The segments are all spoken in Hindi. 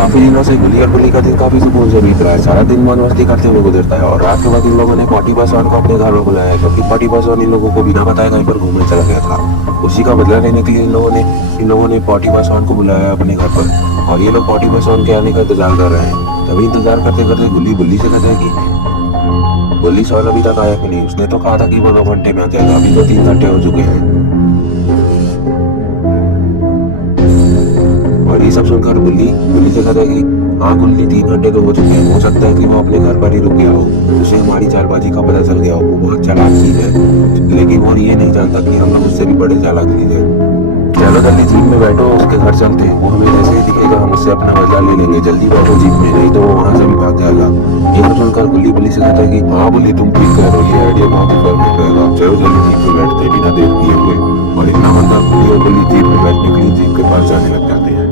काफी दिनों से गुल्ली और बुल्ली का दिन काफी सुकून से बीत रहा है। सारा दिन मौज मस्ती करते हुए गुजरता है और रात के बाद इन लोगों ने पॉटी पासवान को अपने घर में बुलाया, क्योंकि पॉटी पासवान इन लोगों को बिना बताए कहीं पर घूमने चला गया था। उसी का बदला लेने के लिए इन लोगों ने पॉटी पासवान को बुलाया अपने घर पर, और ये लोग पॉटी पासवान के आने का इंतजार कर रहे हैं। तभी इंतजार करते करते गुल्ली बुल्ली से कहता है कि बुल्ली सवाल अभी तक आया कि नहीं। उसने तो कहा था कि वो 2 घंटे में आ जाएगा, अभी तो 3 घंटे हो चुके हैं। और ये सब सुनकर बुल्ली बुल्ली से कहता है कि हाँ गुल्ली, 3 घंटे तो हो चुके हैं, हो सकता है कि वो अपने घर पर ही रुक गया हो, उसे हमारी चालबाजी का पता चल गया हो। वो बहुत चालाक चीज है, लेकिन वो ये नहीं जानता कि हम लोग उससे भी बड़े चालाक चीज है। चलो जल्दी जीप में बैठो, उसके घर चलते हैं। वो हमें जैसे ही दिखेगा हम उससे अपना बदला ले लेंगे। जल्दी बैठो जीप में, नहीं तो वो वहां से भी भाग जाएगा। ये सब सुनकर बुल्ली बुल्ली से कहता है कि हाँ बुल्ली, तुम ठीक कह रहे हो, ये आइडिया बहुत ही परफेक्ट रहेगा। चलो जल्दी जीप में बैठते हैं बिना देर किए हुए। और इतना मतलब बुल्ली और बुल्ली जीप में बैठने के लिए जीप के पास जाने लग जाते हैं।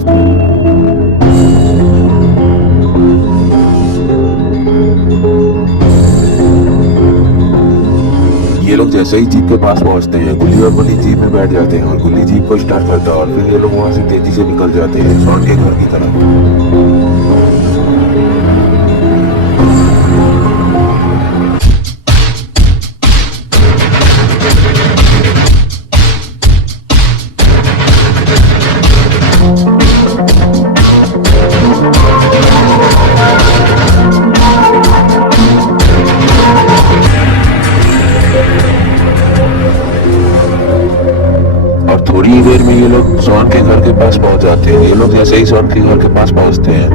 ये लोग जैसे ही जीप के पास पहुंचते हैं, गुल्ली और बुल्ली जीप में बैठ जाते हैं और गुल्ली जीप को स्टार्ट करता है और फिर ये लोग वहां से तेजी से निकल जाते हैं शॉन के घर की तरफ। और थोड़ी ही देर में ये लोग शॉन के घर के पास पहुंच जाते हैं। ये लोग जैसे ही शॉन के घर के पास पहुंचते हैं,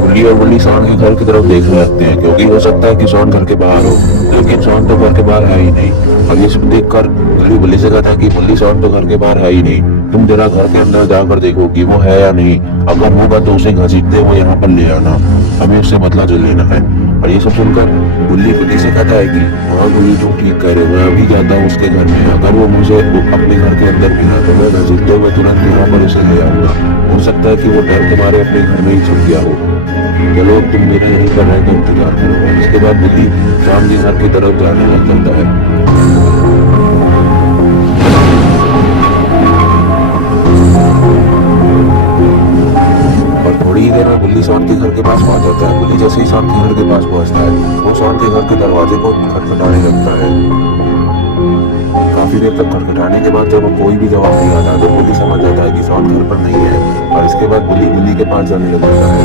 गुल्ली और बुल्ली शॉन के घर की तरफ देखने लगते हैं, क्योंकि हो सकता है कि शॉन घर के बाहर हो, लेकिन शॉन तो घर के बाहर है ही नहीं। और ये सब देखकर गुल्ली बुल्ली से कहता है कि बुल्ली, शॉन तो घर के बाहर है ही नहीं, तुम जरा घर के अंदर जाकर देखो कि वो है या नहीं। अगर होगा तो उसे घसीटते हुए यहाँ पर ले आना, हमें उससे बदला जो लेना है। और ये सब सुनकर गुल्ली बुल्ली से कहता है कि हाँ गुल्ली, तुम ठीक कह रहे हो, मैं अभी जाता हूँ उसके घर में। अगर वो मुझे अपने घर के अंदर मिला तो मैं घसीटते हुए तुरंत यहाँ पर उसे ले आऊंगा। हो सकता है कि वो डर के मारे अपने घर में ही छुप गया हो। चलो तुम मेरा यहीं पर रहकर इंतजार करो। इसके बाद बुल्ली शाम के घर की तरफ जाने लग जाता है। और थोड़ी ही देर में बुल्ली शॉन के घर के पास पहुंच जाता है। बुल्ली जैसे ही शॉन के घर के पास पहुंचता है, वो शॉन के घर के दरवाजे को खटखटाने लगता है। काफी देर तक खटखटाने के बाद जब कोई भी जवाब नहीं आता तो बुल्ली समझ जाता है कि शॉन घर पर नहीं है। और इसके बाद बुल्ली बुल्ली के पास जाने लग जाता है।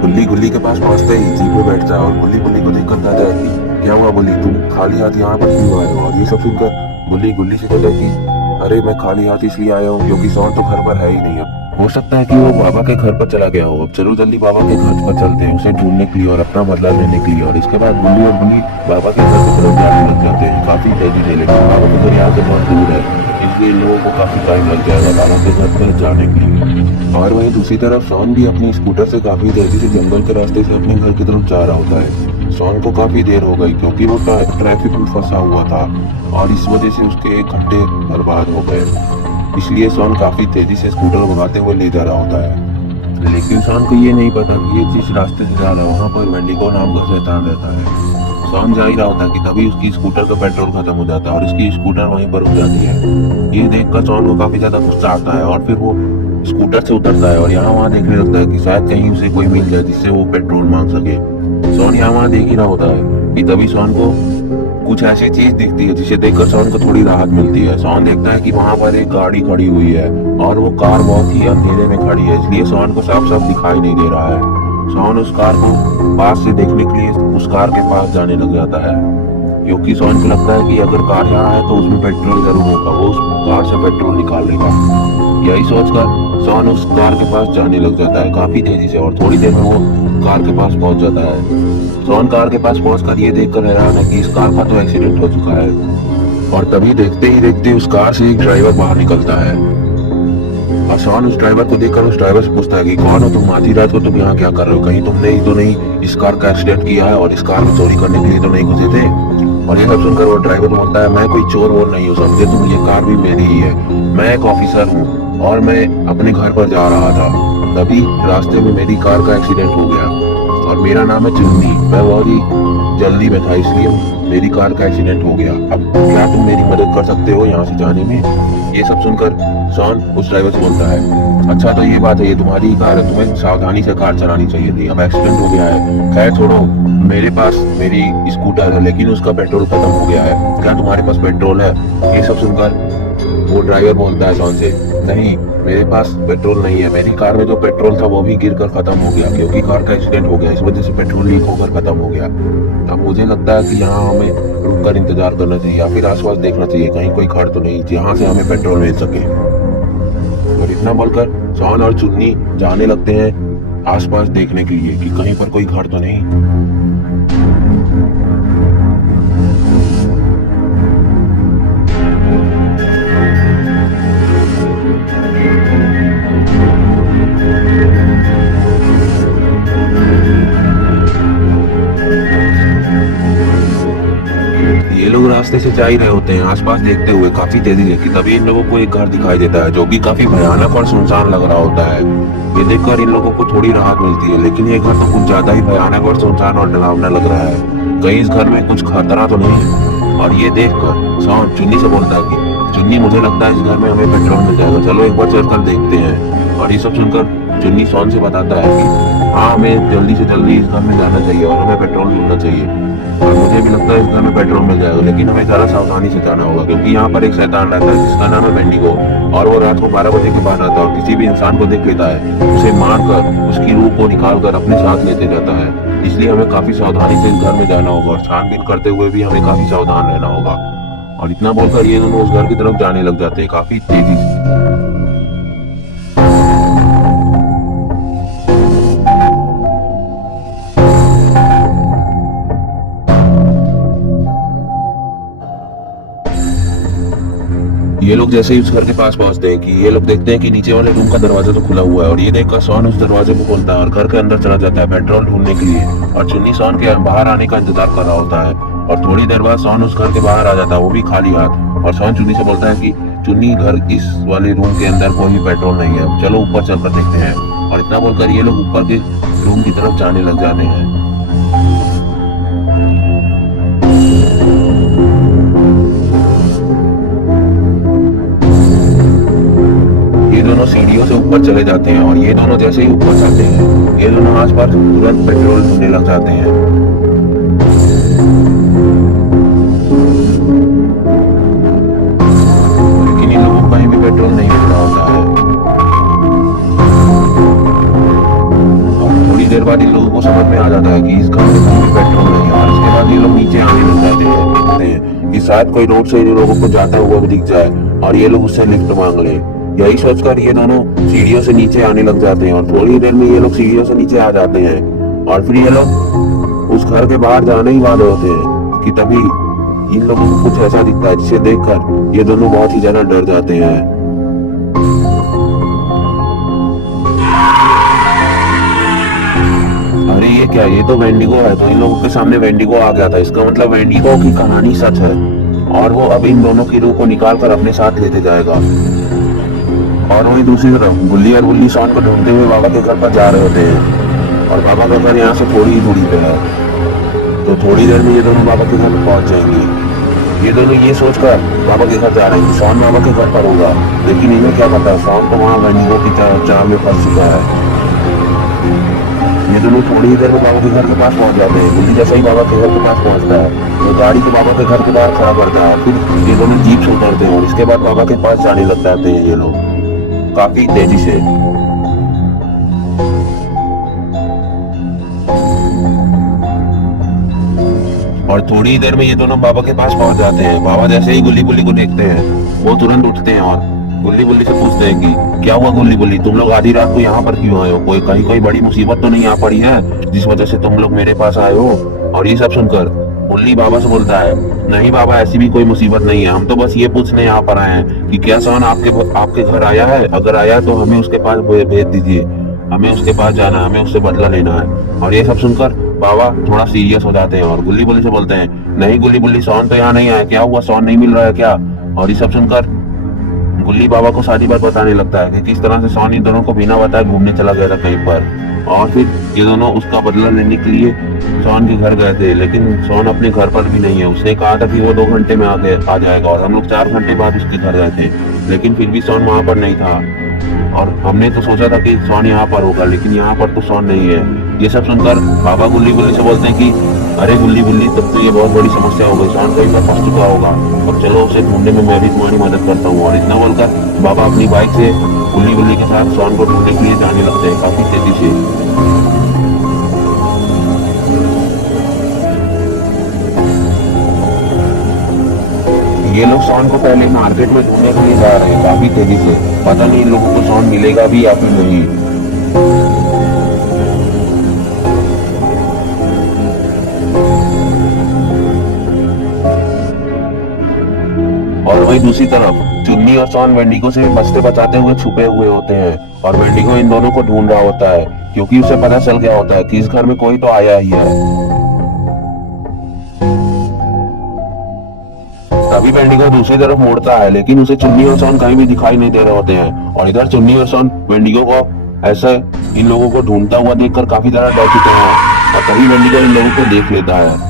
बुल्ली गुल्ली के पास पहुंचते ही जीप में बैठता है और बुल्ली बुल्ली को देखकर कहता है कि क्या हुआ बुल्ली, तुम खाली हाथ यहाँ पर क्यों आए हो। और ये सब सुनकर बुल्ली गुल्ली से कहता है कि अरे मैं खाली हाथ इसलिए आया हूँ क्योंकि शॉन तो घर पर है ही नहीं। अब हो सकता है कि वो बाबा के घर पर चला गया हो। अब चलो जल्दी बाबा के घर पर चलते हैं उसे ढूंढने के लिए और अपना बदला लेने के लिए। और इसके बाद बुल्ली और बुल्ली बाबा के घर की तरफ जाने लग जाते हैं काफी तेजी से, लेकिन बाबा के घर यहाँ से बहुत दूर है, इसलिए लोगों को काफी टाइम लग जाएगा बाबा के घर पर जाने के लिए। और वहीं दूसरी तरफ शॉन भी अपनी स्कूटर से काफी तेजी से जंगल के रास्ते से अपने घर की तरफ जा रहा होता है। शॉन को काफी देर हो गई क्योंकि वो ट्रैफिक में फंसा हुआ था और इस वजह से उसके 1 घंटे बर्बाद हो गए। इसलिए शॉन काफी तेजी से स्कूटर भगाते हुए ले जा रहा होता है, लेकिन शॉन को ये नहीं पता कि ये जिस रास्ते से जा रहा है वहाँ पर वेंडिगो नाम का शैतान रहता है। शॉन जा ही रहा होता है कि तभी उसकी स्कूटर का पेट्रोल खत्म हो जाता है और उसकी स्कूटर वहीं पर रुक जाती है। ये देखकर शॉन को काफी ज्यादा गुस्सा आता है और फिर वो स्कूटर से उतरता है और यहाँ वहाँ देखने लगता है कि शायद कहीं उसे कोई मिल जाए जिससे वो पेट्रोल मांग सके। शॉन यहाँ वहाँ देख ही रहा होता है कि तभी शॉन को कुछ ऐसी चीज दिखती है जिसे देखकर शॉन को थोड़ी राहत मिलती है। शॉन देखता है कि वहां पर एक गाड़ी खड़ी हुई है और वो कार बहुत ही अंधेरे में खड़ी है, इसलिए शॉन को साफ साफ दिखाई नहीं दे रहा है। शॉन उस कार को पास से देखने के लिए उस कार के पास जाने लग जाता है, क्योंकि शॉन को लगता है कि अगर कार यहाँ है तो उसमें पेट्रोल जरूर होगा, वो उस कार से पेट्रोल निकाल लेगा। यही सोचकर शॉन उस कार के पास जाने लग जाता है काफी तेजी से और थोड़ी देर में वो कार के पास पहुंच जाता है। शॉन कार के पास पहुंचकर ये देखकर हैरान है कि इस कार का तो एक्सीडेंट हो चुका है। और तभी देखते ही देखते उस कार से एक ड्राइवर बाहर निकलता है और शॉन उस ड्राइवर को देखकर उस ड्राइवर से पूछता है कि कौन हो तुम, आधी रात को तुम यहाँ क्या कर रहे हो, कहीं तुमने ही तो नहीं इस कार का एक्सीडेंट किया है और इस कार में चोरी करने के लिए तो नहीं घुसे थे। और ये सब सुनकर वो ड्राइवर बोलता है, मैं कोई चोर वोर नहीं हूँ, समझे तुम, ये कार भी मेरी ही है, मैं एक ऑफिसर हूँ और मैं अपने घर पर जा रहा था, तभी रास्ते में मेरी कार का एक्सीडेंट हो गया और मेरा नाम है चुन्नी, मैं बहुत ही जल्दी में था इसलिए मेरी कार का एक्सीडेंट हो गया। अब क्या तुम मेरी मदद कर सकते हो यहाँ से जाने में? ये सब सुनकर शॉन उस ड्राइवर से बोलता है, अच्छा तो ये बात है, ये तुम्हारी ही कार है, तुम्हें सावधानी से कार चलानी चाहिए थी, अब एक्सीडेंट हो गया है। खैर छोड़ो, मेरे पास मेरी स्कूटर है लेकिन उसका पेट्रोल खत्म हो गया है, क्या तुम्हारे पास पेट्रोल है? ये सब सुनकर वो ड्राइवर बोलता है शॉन से, नहीं मेरे पास पेट्रोल नहीं है, मेरी कार में जो पेट्रोल था वो भी गिरकर खत्म हो गया क्योंकि कार का एक्सीडेंट हो गया, इस वजह से पेट्रोल लीक होकर खत्म हो गया। अब मुझे लगता है कि यहाँ हमें रुककर इंतजार करना चाहिए या फिर आसपास देखना चाहिए कहीं कोई घर तो नहीं जहाँ से हमें पेट्रोल मिल सके। और इतना बोलकर शॉन और चुन्नी जाने लगते हैं आसपास देखने के लिए कि कहीं पर कोई घर तो नहीं। ये लोग रास्ते से जा ही रहे होते हैं आसपास देखते हुए काफी तेजी से कि तभी इन लोगों को एक घर दिखाई देता है जो कि काफी भयानक और सुनसान लग रहा होता है। ये देखकर इन लोगों को थोड़ी राहत मिलती है, लेकिन ये घर तो कुछ ज्यादा ही भयानक और सुनसान और डरावना लग रहा है, कहीं इस घर में कुछ खतरा तो नहीं है। और ये देखकर शॉन चुन्नी से बोलता है कि चुन्नी मुझे लगता है इस घर में हमें पेट्रोल मिल जाएगा, चलो एक बार चलकर देखते हैं। और ये सब सुनकर चुन्नी शॉन से बताता है कि हाँ हमें जल्दी से जल्दी इस घर में जाना चाहिए और हमें पेट्रोल ढूंढना चाहिए। और मुझे भी लगता है इस घर में पेट्रोल मिल जाएगा, लेकिन हमें ज्यादा सावधानी से जाना होगा क्योंकि यहाँ पर एक शैतान रहता है जिसका नाम है वेंडिगो, और वो रात को 12 बजे के बाद आता है और किसी भी इंसान को देख लेता है उसे मारकर उसकी रूह को निकाल कर अपने साथ लेते जाता है। इसलिए हमें काफी सावधानी से इस घर में जाना होगा और छानबीन करते हुए भी हमें काफी सावधान रहना होगा। और इतना बोलकर ये दोनों उस घर की तरफ जाने लग जाते हैं काफी तेजी से। ये लोग जैसे ही उस घर के पास पहुंचते हैं कि ये लोग देखते हैं कि नीचे वाले रूम का दरवाजा तो खुला हुआ है, और ये देखकर शॉन उस दरवाजे को खोलता है और घर के अंदर चला जाता है पेट्रोल ढूंढने के लिए। और चुन्नी शॉन के बाहर आने का इंतजार कर रहा होता है, और थोड़ी देर बाद शॉन उस घर के बाहर आ जाता है, वो भी खाली हाथ। और शॉन चुन्नी से बोलता है कि चुन्नी घर इस वाले रूम के अंदर कोई पेट्रोल नहीं है, चलो ऊपर चलकर देखते हैं। और इतना बोलकर ये लोग ऊपर के रूम की तरफ जाने लग जाते हैं। दोनों सीढ़ियों से ऊपर चले जाते हैं, और ये दोनों जैसे ही ऊपर जाते हैं ये दोनों आसपास तुरंत पेट्रोल ढूंढने लग जाते हैं। लेकिन इन लोगों को कहीं भी पेट्रोल नहीं मिल रहा होता है। और थोड़ी देर बाद इन लोगों को समझ में आ जाता है कि इस घर में कहीं भी पेट्रोल नहीं है, और इसके बाद ये लोग नीचे आने लग जाते हैं कि शायद कोई रोड से इन लोगों को जाता हुआ भी दिख जाए और ये लोग उससे लिफ्ट मांग ले। यही सोचकर ये दोनों सीढ़ियों से नीचे आने लग जाते हैं, और थोड़ी देर में ये लोग सीढ़ियों से नीचे आ जाते हैं। और फिर ये लोग उस घर के बाहर जाने ही वाले होते हैं कि तभी इन लोगों को कुछ ऐसा दिखता है जिसे देखकर ये दोनों बहुत ही ज्यादा डर जाते हैं। अरे ये क्या, ये तो वेंडिगो है। तो इन लोगों के सामने वेंडिगो आ गया था, इसका मतलब वेंडिगो की कहानी सच है और वो अब इन दोनों की रूह को निकाल कर अपने साथ लेते जाएगा। और वहीं दूसरी तरफ गुल्ली और बुल्ली शॉन को ढूंढते हुए बाबा के घर पर जा रहे होते हैं, और बाबा का घर यहाँ से थोड़ी ही दूरी पे है। तो थोड़ी देर में ये दोनों बाबा के घर पहुंच जाएंगे। ये दोनों ये सोचकर बाबा के घर जा रहे हैं कि शॉन बाबा के घर पर होगा, लेकिन इन्हें क्या पता शॉन तो वहाँ वेंडिगो की चाह में फंस चुका है। ये दोनों थोड़ी ही देर में बाबा के घर के पास पहुंच जाते हैं। गुल्ली जैसे ही बाबा के घर के पास पहुंचता है तो गाड़ी को बाबा के घर के बाहर खड़ा करता है, फिर ये दोनों जीप से उतरते हैं और इसके बाद बाबा के पास जाने लग जाते हैं ये लोग काफी तेजी से। और थोड़ी देर में ये दोनों बाबा के पास पहुंच जाते हैं। बाबा जैसे ही गुल्ली बुल्ली को देखते हैं वो तुरंत उठते हैं और गुल्ली बुल्ली से पूछते हैं कि क्या हुआ गुल्ली बुल्ली, तुम लोग आधी रात को यहाँ पर क्यों आए हो? कोई बड़ी मुसीबत तो नहीं आ पड़ी है जिस वजह से तुम लोग मेरे पास आए हो? और ये सब सुनकर गुल्ली बाबा से बोलता है, नहीं बाबा ऐसी भी कोई मुसीबत नहीं है, हम तो बस ये पूछने यहाँ पर आए हैं कि क्या शॉन आपके घर आया है? अगर आया है तो हमें उसके पास भेज दीजिए, हमें उसके पास जाना है, हमें उससे बदला लेना है। और ये सब सुनकर बाबा थोड़ा सीरियस हो जाते हैं और गुल्ली बुल्ली से बोलते हैं, नहीं गुल्ली बुल्ली शॉन तो यहाँ नहीं आया, क्या हुआ, शॉन नहीं मिल रहा है क्या? और ये सब सुनकर गुल्ली बाबा को सारी बात बताने लगता है कि किस तरह से सोन इन दोनों को बिना बताए घूमने चला गया था कहीं पर, और फिर ये दोनों उसका बदला लेने के लिए सोन के घर गए थे। लेकिन सोन अपने घर पर भी नहीं है। उसने कहा था कि वो 2 घंटे में आ जाएगा, और हम लोग 4 घंटे बाद उसके घर गए थे, लेकिन फिर भी सोन वहां पर नहीं था। और हमने तो सोचा था कि सोन यहाँ पर होगा, लेकिन यहाँ पर तो सोन नहीं है। ये सब सुनकर बाबा गुल्ली गुल्ली से बोलते हैं कि अरे गुल्ली गुल्ली, तब तो ये बहुत बड़ी समस्या हो गई, सोन कहीं पर फंस चुका होगा, और चलो उसे ढूंढने में मैं भी तुम्हारी मदद करता हूँ। और इतना बोलकर बाबा अपनी बाइक से गुल्ली गुल्ली के साथ सोन को ढूंढने के लिए जाने लगते हैं काफी तेजी से। ये लोग सोन को पहले मार्केट में ढूंढने के लिए जा रहे हैं काफी तेजी से। पता नहीं इन लोगों को सोन मिलेगा भी या फिर नहीं। और वहीं दूसरी तरफ चुन्नी और सोन वेंडिगो से बचते बचाते हुए छुपे हुए होते हैं, और वेंडिगो इन दोनों को ढूंढ रहा होता है, क्योंकि उसे पता चल गया होता है कि इस घर में कोई तो आया ही है। तभी वेंडिगो दूसरी तरफ मुड़ता है, लेकिन उसे चुन्नी और सोन कहीं भी दिखाई नहीं दे रहे होते हैं। और इधर चुन्नी और सोन वेंडिगो को ऐसे इन लोगों को ढूंढता हुआ देखकर काफी ज्यादा डर चुके हैं, और तभी वेंडिगो इन लोगों को देख लेता है।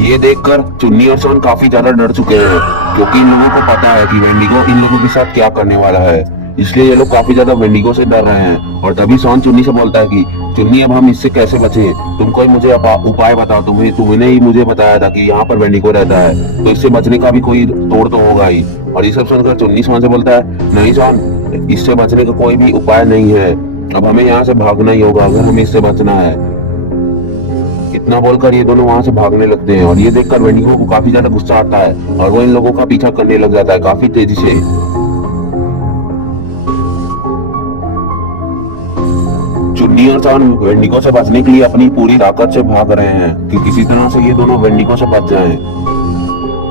ये देखकर चुन्नी और सोन काफी ज्यादा डर चुके हैं, क्योंकि इन लोगों को पता है कि वेंडिगो इन लोगों के साथ क्या करने वाला है। इसलिए ये लोग काफी ज्यादा वेंडिगो से डर रहे हैं। और तभी सोन चुन्नी से बोलता है कि चुन्नी, अब हम इससे कैसे बचे? तुम कोई मुझे उपाय बताओ। तुमने ही मुझे बताया था कि यहाँ पर वेंडिगो रहता है, तो इससे बचने का भी कोई तोड़ तो होगा ही। और ये सब सुनकर चुन्नी सोन से बोलता है, नहीं सोन, इससे बचने का कोई भी उपाय नहीं है। अब हमें यहाँ से भागना ही होगा अगर हमें इससे बचना है। इतना बोलकर ये दोनों वहां से भागने लगते हैं, और ये देखकर वेंडिगो को काफी ज्यादा गुस्सा आता है, और वो इन लोगों का पीछा करने लग जाता है काफी तेजी से। चुन्नी और सोन वेंडिगो से बचने के लिए अपनी पूरी ताकत से भाग रहे हैं कि किसी तरह से ये दोनों वेंडिगो से बच जाएं।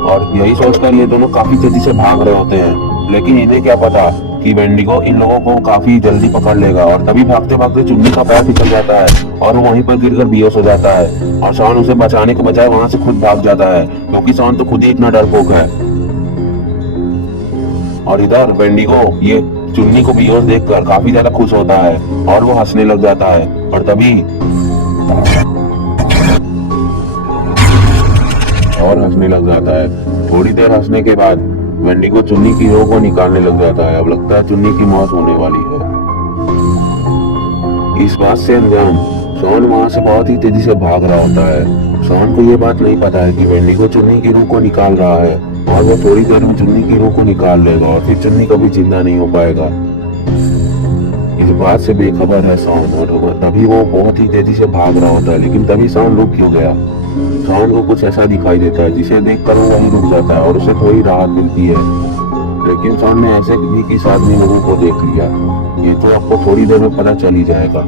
और यही सोचकर ये दोनों काफी तेजी से भाग रहे होते हैं, लेकिन इन्हें क्या पता कि वेंडिगो इन लोगों को काफी जल्दी पकड़ लेगा। और तभी भागते भागते चुन्नी का पैर फिसल जाता है, और वो वहीं पर गिरकर बेहोश हो जाता है। और सोन उसे बचाने के बजाय वहां से खुद भाग जाता है, क्योंकि सोन तो खुद ही इतना डरपोक है। और इधर वेंडिगो ये चुन्नी को बेहोश देखकर काफी ज्यादा खुश होता है, और वो हंसने लग जाता है। और तभी और हंसने लग जाता है। थोड़ी देर हंसने के बाद वेंडिगो चुन्नी की रोह को निकालने लग जाता है। अब लगता है चुन्नी की मौत होने वाली है। इस बात से अनजान सोन वहां से बहुत ही तेजी से भाग रहा होता है। सोन को ये बात नहीं पता है कि वेंडिगो चुन्नी की रूह को निकाल रहा है, और वो थोड़ी देर में चुन्नी की रूह को निकाल लेगा, और फिर चुन्नी कभी जिंदा नहीं हो पाएगा। इस बात से बेखबर है सोन, और तभी वो बहुत ही तेजी से भाग रहा होता है। लेकिन तभी सोन रुक क्यों गया? सोन को कुछ ऐसा दिखाई देता है जिसे देखकर वो वहीं रुक जाता है, और उसे थोड़ी राहत मिलती है। लेकिन सोन ने ऐसे भी कि 7 आदमी लोगों को देख लिया, ये तो आपको थोड़ी देर में पता चल ही जाएगा।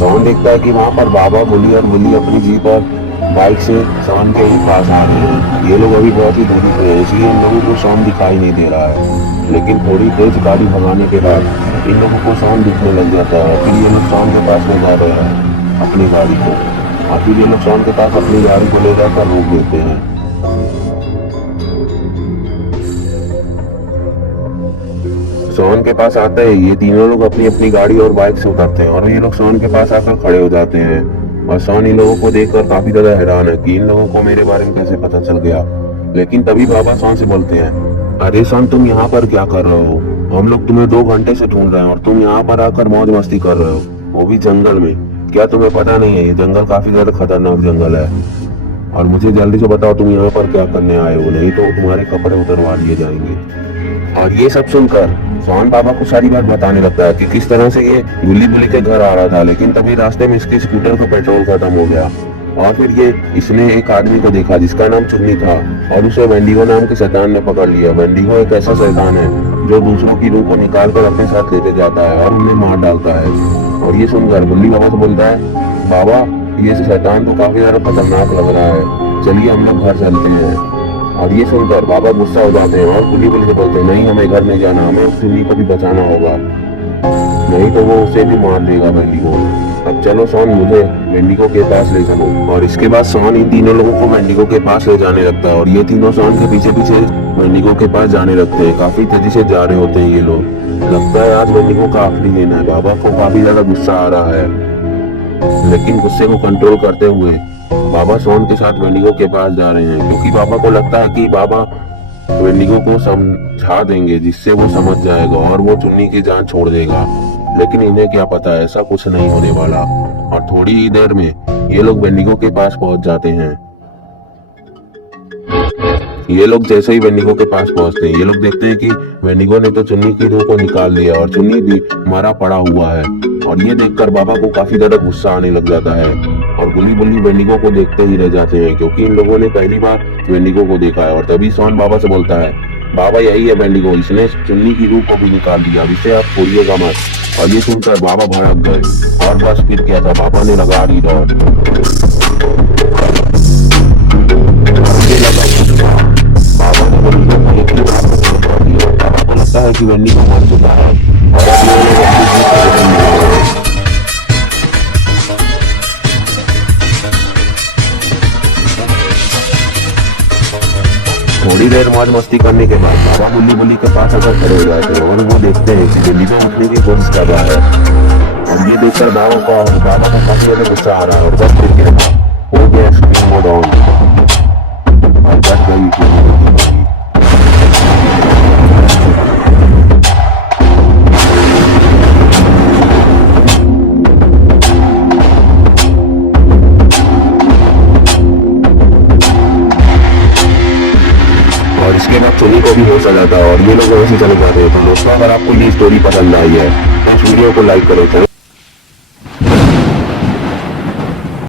सोन देखता है कि वहाँ पर बाबा, गुल्ली और गुल्ली अपनी जीप और बाइक से सोन के ही पास आ रहे हैं। ये लोग अभी बहुत ही दूरी पे हैं, इसलिए इन लोगों को सोन दिखाई नहीं दे रहा है। लेकिन थोड़ी तेज गाड़ी भगाने के बाद इन लोगों को सोन दिखने लग जाता है। फिर ये लोग सोन के पास ले जा रहे हैं अपनी गाड़ी को, और फिर ये लोग सोन के पास अपनी गाड़ी को ले जाकर रोक देते हैं। सोन के पास आते ही ये तीनों लोग अपनी अपनी गाड़ी और बाइक से उतरते हैं, और ये लोग सोन के पास आकर खड़े हो जाते हैं। और सोन इन लोगों को देखकर काफी ज्यादा हैरान है कि इन लोगों को मेरे बारे में कैसे पता चल गया। लेकिन तभी बाबा सोन से बोलते हैं, अरे सोन, तुम यहाँ पर क्या कर रहे हो? हम लोग तुम्हें 2 घंटे से ढूंढ रहे हैं, और तुम यहाँ पर आकर मौज मस्ती कर रहे हो, वो भी जंगल में। क्या तुम्हें पता नहीं है ये जंगल काफी ज्यादा खतरनाक जंगल है? और मुझे जल्दी से बताओ तुम यहाँ पर क्या करने आए हो, नहीं तो तुम्हारे कपड़े उतरवा दिए जाएंगे। और ये सब सुनकर सोन बाबा को सारी बात बताने लगता है कि किस तरह से ये गुल्ली गुल्ली के घर आ रहा था, लेकिन तभी रास्ते में इसके स्कूटर का पेट्रोल खत्म हो गया। और फिर इसने एक आदमी को देखा जिसका नाम चुन्नी था, और उसे वेंडिगो नाम के शैतान ने पकड़ लिया। वेंडिगो एक ऐसा शैतान है जो दूसरों की रूह को निकाल कर अपने साथ लेते जाता है और उन्हें मार डालता है। और ये सुनकर गुल्ली बाबा से बोलता है, बाबा, ये शैतान तो काफी ज्यादा खतरनाक लग रहा है, चलिए हम लोग घर चलते हैं। और ये सुनकर बाबा गुस्सा हो जाते हैं, और गुल्ली गुल्ली से बोलते हैं, नहीं, हमें घर नहीं जाना, हमें उस चुन्नी को भी बचाना होगा, नहीं तो वो उसे भी मार देगा वेंडिगो। अब चलो सोन, मुझे वेंडिगो के पास ले चलो। और इसके बाद सोन इन तीनों लोगों को वेंडिगो के पास ले जाने लगता है और ये तीनों सोन के पीछे पीछे वेंडिगो के पास जाने लगते हैं। काफी तेजी से जा रहे होते हैं ये लोग। लगता है आज वेंडिगो का आखिरी दिन है। बाबा को काफी ज्यादा गुस्सा आ रहा है, लेकिन गुस्से को कंट्रोल करते हुए बाबा सोन के साथ वेंडिगो के पास जा रहे हैं, क्योंकि बाबा को लगता है कि बाबा वेंडिगो को समझा देंगे जिससे वो समझ जाएगा और वो चुन्नी की जान छोड़ देगा। लेकिन इन्हें क्या पता, ऐसा कुछ नहीं होने वाला। और थोड़ी ही देर में ये लोग वेंडिगो के पास पहुंच जाते हैं। ये लोग जैसे ही वेंडिगो के पास पहुंचते हैं, ये लोग देखते हैं कि वेंडिगो ने तो चुन्नी की रूह को निकाल लिया और चुन्नी भी मरा पड़ा हुआ है। और ये देखकर बाबा को काफी ज्यादा गुस्सा आने लग जाता है और गुल्ली बुल्ली वेंडिगो को देखते ही रह जाते हैं, क्योंकि इन लोगों ने पहली बार वेंडिगो को देखा है। और तभी सोन बाबा से बोलता है, बाबा यही है वेंडिगो, इसने चुन्नी की रूह को भी निकाल दिया, इसे आप छोड़िएगा मत। और ये सुनकर बाबा भड़क गए और बस फिर क्या था, बाबा ने लगा दी दौड़। बाबा ने वेंडिगो को लेकर बाबा को लगता है कि वेंडिगो मर चुका है और थोड़ी देर मौज मस्ती करने के बाद बाबा बुल्ली बुल्ली के पास आकर खड़े हो जाते हैं और वो देखते हैं कि वेंडिगो उठने की कोशिश कर रहा है। और ये देखकर बाबा का काफी ज्यादा गुस्सा आ रहा है और बस फिर क्या था, हो गया एक्सट्रीम मोड ऑन और बच गई। और इसके बाद चुन्नी को भी होश आ जाता है और ये लोग वैसे चले जाते हैं। तो दोस्तों, अगर आपको ये स्टोरी पसंद आई है तो इस वीडियो को लाइक करें।